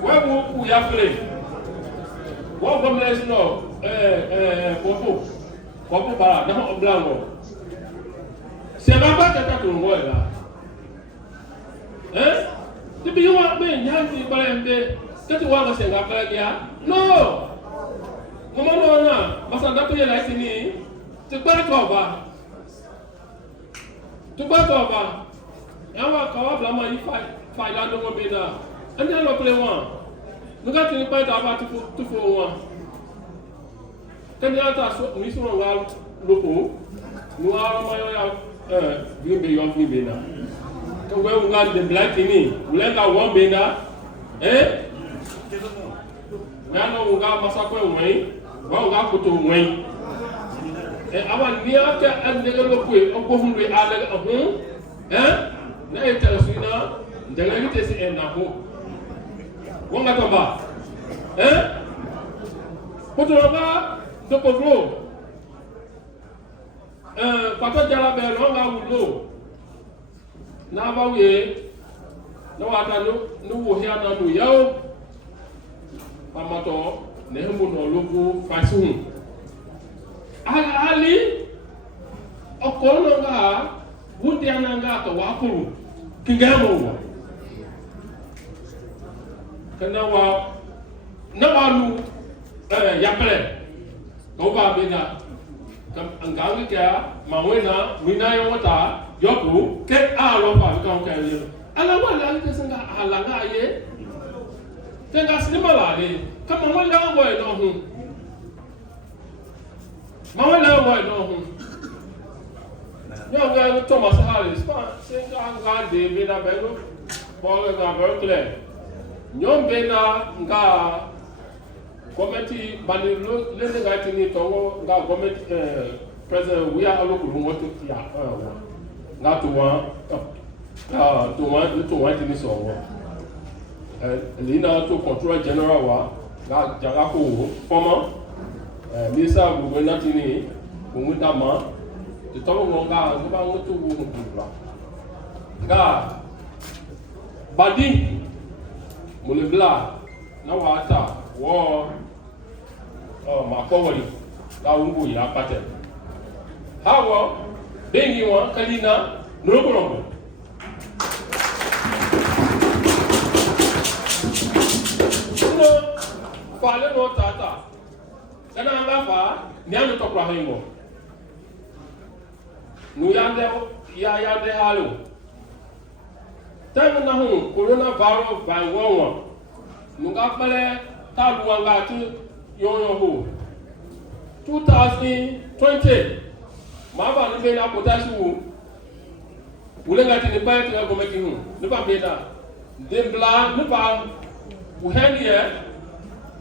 Where will we have play? What combination of Popo Bara, no Blanco? C'est ma part à ton boy là. Hein? Tu peux y voir, mais il y a un petit problème de. Qu'est-ce que tu vois dans ces gars? Non! Comment non? Parce que dans tous les lacs, tu peux pas voir. Tu peux pas voir. Et on va quand même il faut là dans mon béda. On est là pour les gens. Nous avons pas d'avoir tout pour moi. Quand il y a ta nous sommes locaux, nous avons une meilleure vie béda. Quand on a des blagues ni, vous l'avez avoir béda, hein? Maintenant on a massacre on a couteau moins. Et avant il y a un développé, on peut vous aller hein? Na international, de la lutte c'est un amour. On va tomber. Hein? Pour le bas, de Poglo. Quand tu as la belle, on va vous l'eau. N'a pas oublié. Nous avons hier dans nous yao. Pamato, ne nous logo façon. Ali, au colonga. Bunti ananga to wakuru kigamo kana wa nawalu yapre ko ba bina kam angangi ka mawena wina yo wata yoku ke a lo ba ka ka ye ala wala ke sanga ala nga ye tenga sinima la le kama wala ngo no hu mawala ngo no hu Young Thomas Harris, c'est un des Bena Bello, pour le Berkeley. Young Bena, committee, but the Lenny Togo, government president, we are looking what to not to one in this over. Lina to control general, not Jagaku, former Lisa, we were not in it, Mumutama. The top of God, the one to woman. God, Badi, Mulibla, Nawata, War, Makowali, Laungu, Yapate. How being you want, Kalina, no problem. Father, no tata. Then I'm not Nyano Toprahingo. Nous yande halu. Temu na hu coronavirus by one. Nous appelons taluanga tu yoyo 2020. Maba ni bena potasu. Ulenga ti ni pa ti ga gometi hu. Ni pa bena. Dembla ni pa uhenie.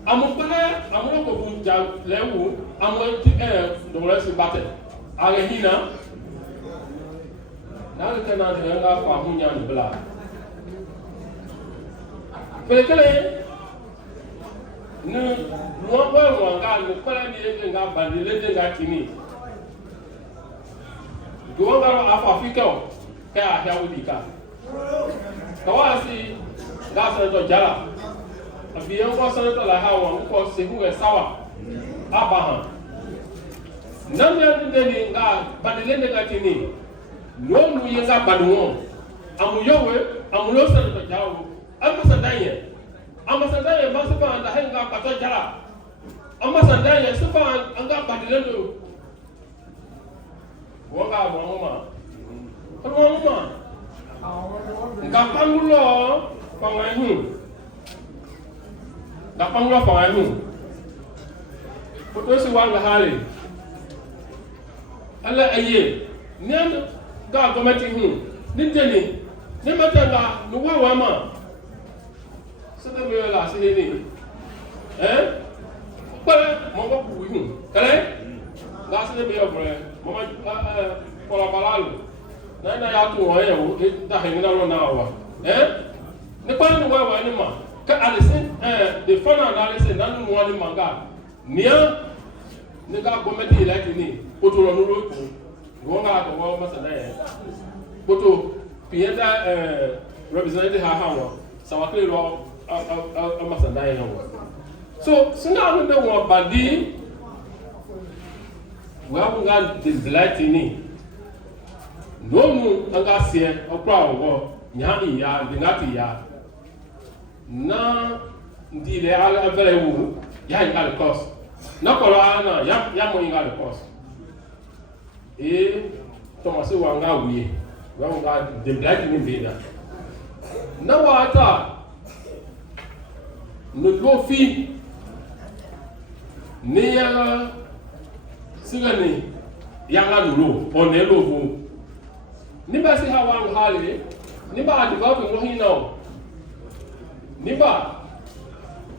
Amupele amulo ko bunja lewu amu ti do resi bate. Arehina now you can answer for Munyan Blah. Pelekele, no one guy, the Pelani got by the legend at me. Go on of Africa, care here with the car. Kawasi, that's a Jala. A Bianco Senator like how one called Sehu and Sawa, Abahan. None of the got by the legend at me. No mu yenga baduwo amuyowe amulosa to jawo amasadanye masifa anda henga pato jara amasadanye sifa anga badilendo wonga mama ngapangulo pangahu fotosi wanga hali ala aye nyando ga gometi hu nindeni ne matanga no wa ma sede me la se ni pare mo ko bu hu kale ga se be obre mo ma kola balalu na ya tu o ye o da he na ro na wa ne pa ni wa ni ma ka alise de fana na alise na nu wa ni manga nia ne ga gometi like ni o to ro no ro ko wonga ko wa masana ye poto pienda representative ha ha wo sawakle ro masandai ho. So sina no be won badi we have got the blight ni. No mu anga se okra wo nya iya de ngati ya. Na ndi le ala vele wu ya inga the cost. Na kolo ana ya mo inga the cost. Thomas wanga we got the blight ni be that. Na wata no lofi ne ya sigani yanga nulo one lofu ni ba si hawa ngale ni ba develop ngo hina ni ba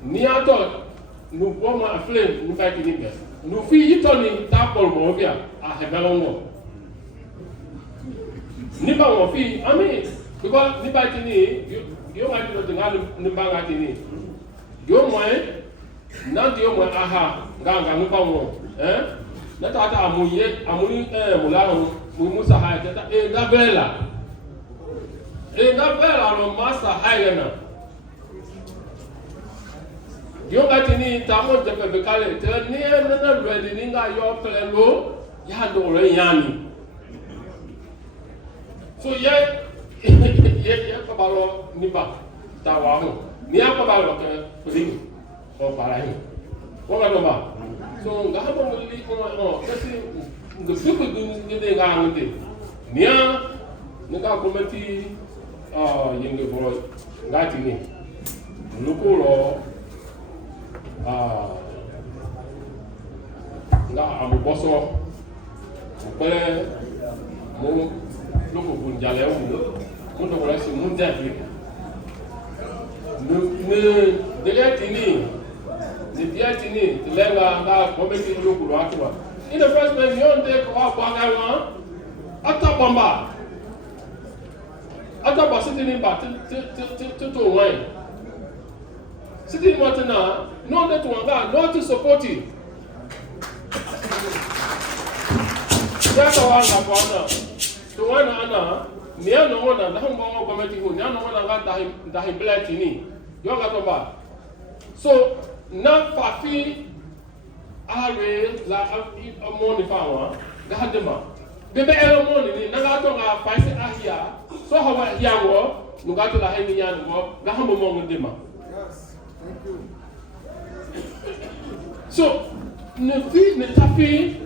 ni ato no boma afle ni ba kinibe no fi yito ni ta pol mo bia a hebelongo ni ba wo fi ami because ni ba kini yo ma do ngalo ni ba ga kini yo mo na di yo mo aha nganga ngba mo na tata amuye amuni mulano musa ha tata gabela no masa haigana yo batini tamo de pe kale te ni na ready ni nga yo plelo ya do re yani so ye ko balo ni ba tawa ho ni ko balo ke puding o para hi ko ga do ba so nga ha mo li ko kasi the people do they ga ngite nia ni ka komiti yenge boro ngati ni lukuro nga amuboso pele mo loko bunjale mo do wala si mo jafi ne deletini the Vietnamese, the Lenga, committing local Aqua. In the first place, you don't take off Bangala, Atabamba. Ataba sitting in back to wine. Sitting in Watana, not that one guy, not to support it. That's all I'm going to one Anna, near no one, and the home committee who never got that he bled in it. You got about. So, na fafi are la amoni fawa gadema bebe elomoni ni na to ga faisi ahia so hawa yawo nugato la hemi yan go ga hambo mo ngdema. Yes, thank you. So ne fi ne tafi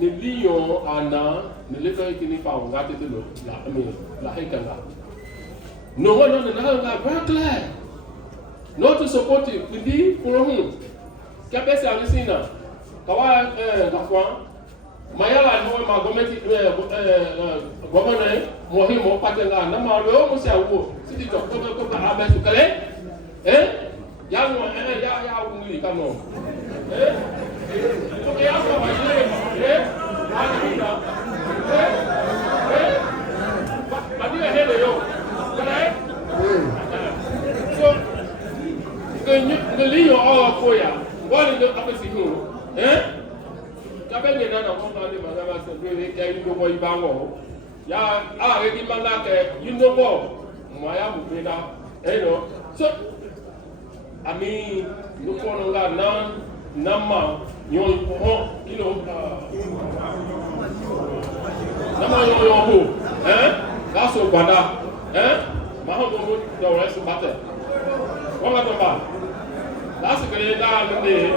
ne lion ana ne le ko ikini fa ngate te lo la ami la hekanga no na very clear. Not to support you, Kundi, Kolahun, Capes Alisina, Kawa, Gafwan, Mayala, no, my governor, Mohimo, Patanga, Namaro, Musawo, City of Coca Abbas to Calais, young one, ya, we come on. Okay, after my name, but you ahead of you, so, the Leo all for ya. What is the opposite? Cabin and a company, Madame, and really carry the boy bango. Ya, already Malaka, you know more. My am been out, so I mean, look for none, Nama, you know, Nama, that's all, Bada, Mahomo, the rest of matter. What about that's a great down day.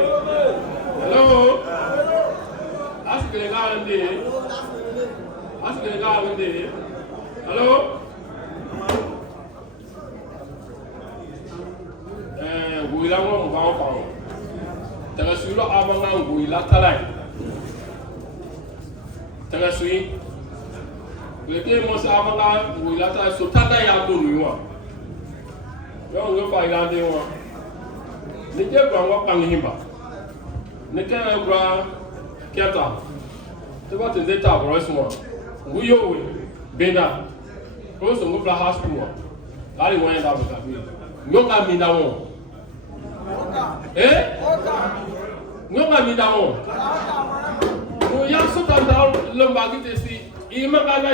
Hello? That's a great down day. That's a great down day. Hello? We don't know how. Tell us you don't have a man, we let the line. Tell us we must have a man, we let us so Tata Yabu. Don't go find out the one. The Jabra walk on him. The Canabra Keta. The what is the top or small? We always been up. Close to Mupla Hospital. I went up with that. No, I mean that one. No, I mean that one. No, you so down Lombagi to see. Even Gana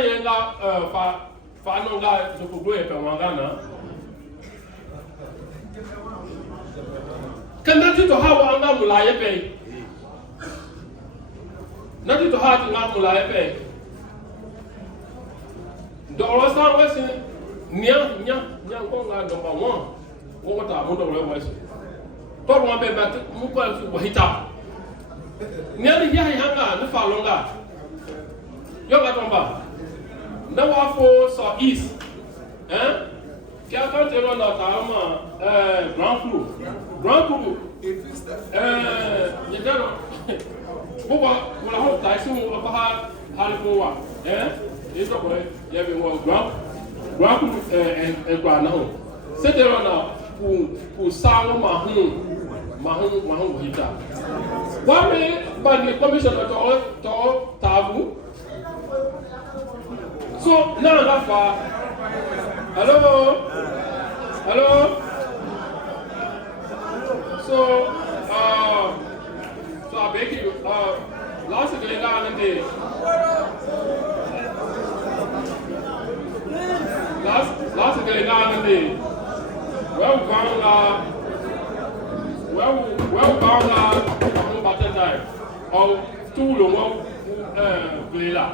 Fanoga to go to Wangana. Kanati to hawa anga mulaye pe. Nati to hawa anga mulaye pe. Dolo sa wesi nya konga number 1. Wo ta mo dolo wesi. To mo be bat mu ko su wahita. Nya ni ya hanga ni fa longa. Yo ga tomba. Na wa fo so east. Qui a quand tu es dans ta grand clou. Grand clou. Il y a pourquoi on la honte à son pas halfoa. Et ça il y avait un grand clou et quoi non. C'était là pour ça mahon hita. Wame bani commission to tabu. So now la fa. Hello? So I beg you, last day down in the last day down in the well bound button time or two long villa.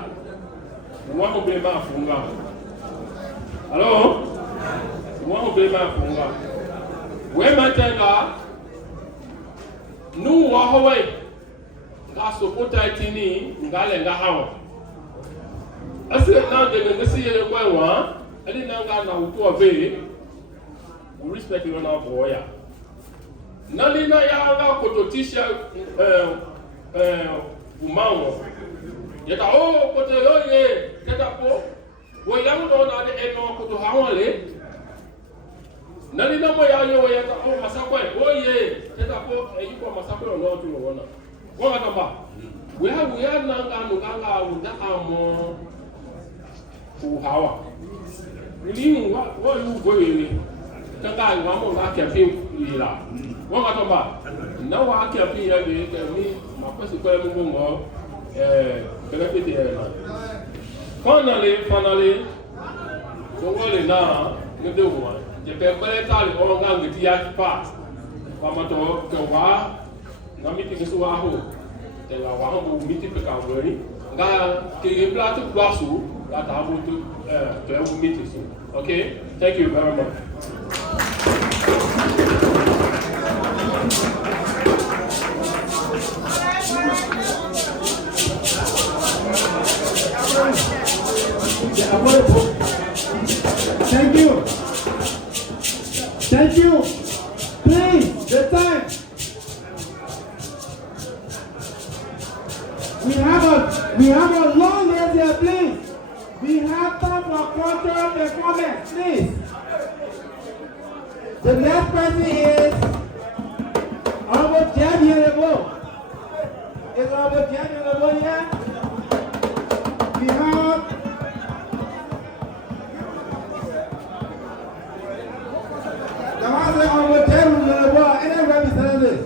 One will be my funga. Hello? One will be my funga. Where my tenga? No, Wahaway. That's the Potitini, Galenga Howe. I said, now they're going to see you going one. I didn't know that now to obey. We respect you on our boy. Nalina Yanga Kototisha Umao. Yet, oh, Kotoye, get up. Well, young don't have the echo to Hawale. Nalina Moya, oh, Masakwe, oh, yeah, get up, and you come Masakwe or not to one. What about? We are Nanga with that armor to Hawa. Really, what you going? The guy, one more I can feel. What about? Now I can feel me, my person, Finally, so well now, you do one. The paper all down the Tiaki part. Pamato, Kawa, Namiti Suaho, the Lawaho meeting the Calvary. Now, King Plato Basu, that I want to meet you soon. Okay? Thank you very much. Thank you. Thank you. Please, the time. We have a long list here, please. We have time for cultural performance, please. The next person is Honorable Jan Yenebo. Is Honorable Jan Yenebo here? We have the one Honorable Jan Yenebo. Any representative?